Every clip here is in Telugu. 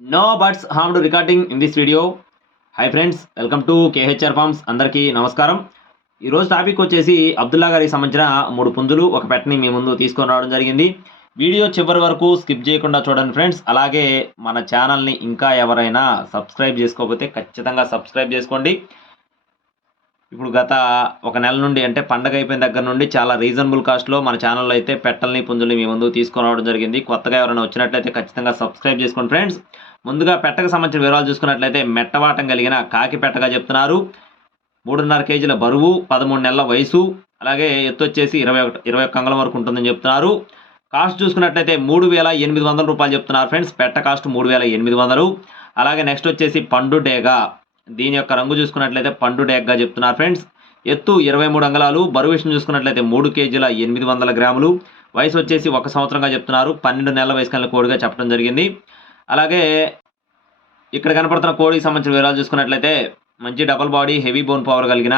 No birds harmed recording in this video hi friends welcome to KHR farms అందరికీ నమస్కారం. ఈరోజు టాపిక్ వచ్చేసి అబ్దుల్లా గారికి సంబంధించిన మూడు పుంజులు ఒక పెట్టని మీ ముందు తీసుకొని రావడం జరిగింది. వీడియో చివరి వరకు స్కిప్ చేయకుండా చూడండి ఫ్రెండ్స్ అలాగే మన ఛానల్ని ఇంకా ఎవరైనా సబ్స్క్రైబ్ చేసుకోకపోతే ఖచ్చితంగా సబ్స్క్రైబ్ చేసుకోండి. ఇప్పుడు గత ఒక నెల నుండి అంటే పండగ అయిపోయిన దగ్గర నుండి చాలా రీజనబుల్ కాస్ట్లో మన ఛానల్లో అయితే పెట్టల్ని పుంజుల్ని మీ ముందు తీసుకొని రావడం జరిగింది. కొత్తగా ఎవరైనా వచ్చినట్లయితే ఖచ్చితంగా సబ్స్క్రైబ్ చేసుకోండి ఫ్రెండ్స్ ముందుగా పెట్టకు సంబంధించిన వివరాలు చూసుకున్నట్లయితే మెట్టవాటం కలిగిన కాకి పెట్టగా చెప్తున్నారు. మూడున్నర కేజీల బరువు పదమూడు నెలల వయసు అలాగే ఎత్తు వచ్చేసి ఇరవై ఒకటి ఇరవై ఒక్క వరకు ఉంటుందని చెప్తున్నారు. కాస్ట్ చూసుకున్నట్లయితే మూడు వేల ఎనిమిది వందల రూపాయలు చెప్తున్నారు ఫ్రెండ్స్ పెట్ట కాస్ట్ మూడు వేల ఎనిమిది వందలు. అలాగే నెక్స్ట్ వచ్చేసి పండు డేగా. దీని యొక్క రంగు చూసుకున్నట్లయితే పండు డేగ్గా చెప్తున్నారు ఫ్రెండ్స్. ఎత్తు ఇరవై మూడు అంగళాలు బరువు విషయం చూసుకున్నట్లయితే మూడు కేజీల ఎనిమిది వందల గ్రాములు. వయసు వచ్చేసి ఒక సంవత్సరంగా చెప్తున్నారు. పన్నెండు నెలల వయసు కలిగిన కోడిగా చెప్పడం జరిగింది. అలాగే ఇక్కడ కనపడుతున్న కోడికి సంబంధించిన వివరాలు చూసుకున్నట్లయితే మంచి double body heavy bone power కలిగిన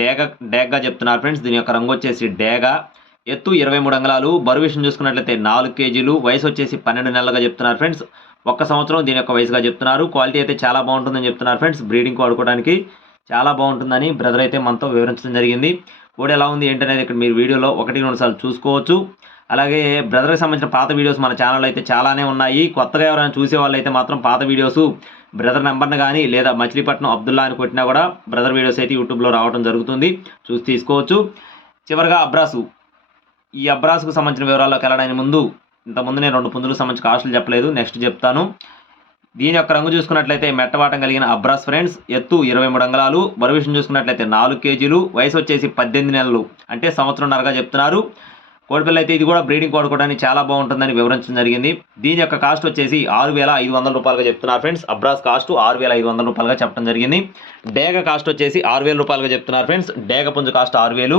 డేగ డేగ్గా చెప్తున్నారు ఫ్రెండ్స్. దీని యొక్క రంగు వచ్చేసి డేగ. ఎత్తు ఇరవై మూడు అంగళాలు బరువు విషయం చూసుకున్నట్లయితే నాలుగు కేజీలు. వయసు వచ్చేసి పన్నెండు నెలలుగా చెప్తున్నారు ఫ్రెండ్స్. ఒక్క సంవత్సరం దీని యొక్క వయసుగా చెప్తున్నారు. క్వాలిటీ అయితే చాలా బాగుంటుందని చెప్తున్నారు ఫ్రెండ్స్. బ్రీడింగ్ వాడుకోవడానికి చాలా బాగుంటుందని బ్రదర్ అయితే మనతో వివరించడం జరిగింది. కూడా ఎలా ఉంది ఏంటనేది ఇక్కడ మీరు వీడియోలో ఒకటి రెండు సార్లు చూసుకోవచ్చు. అలాగే బ్రదర్కి సంబంధించిన పాత వీడియోస్ మన ఛానల్లో అయితే చాలానే ఉన్నాయి. కొత్తగా ఎవరైనా చూసే వాళ్ళు అయితే మాత్రం పాత వీడియోస్ బ్రదర్ నెంబర్ని కానీ లేదా మచిలీపట్నం అబ్దుల్లా అని కొట్టినా కూడా బ్రదర్ వీడియోస్ అయితే యూట్యూబ్లో రావడం జరుగుతుంది. చూసి తీసుకోవచ్చు. చివరిగా అబ్రాసు. ఈ అబ్రాస్కు సంబంధించిన వివరాల్లోకి వెళ్ళడానికి ముందు ఇంతకుముందు నేను రెండు పుంజులకు సంబంధించి కాస్టులు చెప్పలేదు. నెక్స్ట్ చెప్తాను. దీని యొక్క రంగు చూసుకున్నట్లయితే మెట్టవాటం కలిగిన అబ్రాస్ ఫ్రెండ్స్. ఎత్తు ఇరవై మూడు అంగళాలు. బరువు విషయం చూసుకున్నట్లయితే నాలుగు కేజీలు. వయసు వచ్చేసి పద్దెనిమిది నెలలు. అంటే సంవత్సరంన్నరగా చెప్తున్నారు. కోడిపిల్ల అయితే ఇది కూడా బ్రీడింగ్ వాడుకోవడానికి చాలా బాగుంటుందని వివరించడం జరిగింది. దీని యొక్క కాస్ట్ వచ్చేసి ఆరు వేల ఐదు వందల రూపాయలుగా చెప్తున్నారు ఫ్రెండ్స్. అబ్రాస్ కాస్ట్ ఆరు వేల ఐదు వందల రూపాయలుగా చెప్పడం జరిగింది. డేగ కాస్ట్ వచ్చేసి ఆరు వేల రూపాయలుగా చెప్తున్నారు ఫ్రెండ్స్. డేగ పుంజు కాస్ట్ ఆరు వేలు.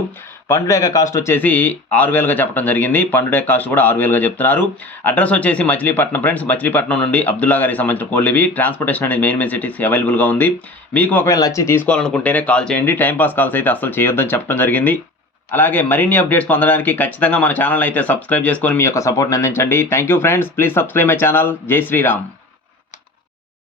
పండుడేగ కాస్ట్ వచ్చేసి ఆరు వేలుగా చెప్పడం జరిగింది. పండుడేగ కాస్ట్ కూడా ఆరు వేలుగా చెప్తున్నారు. అడ్రస్ వచ్చేసి మచిలీపట్నం ఫ్రెండ్స్. మచిలీపట్నం నుండి అబ్దుల్లా గారికి సంబంధించిన కోళ్ళివి ట్రాన్స్పోర్టేషన్ అనేది మెయిన్ మెయిన్ సిటీస్ అవైలబుల్గా ఉంది. మీకు ఒకవేళ నచ్చి తీసుకోవాలనుకుంటేనే కాల్ చేయండి. టైంపాస్ కాల్స్ అయితే అసలు చేయొద్దని చెప్పడం జరిగింది. అలాగే మరిన్ని అప్డేట్స్ పొందడానికి ఖచ్చితంగా మన ఛానల్ అయితే సబ్స్క్రైబ్ చేసుకొని మీ యొక్క సపోర్ట్ని అందించండి. Thank you friends please subscribe my channel Jai Shriram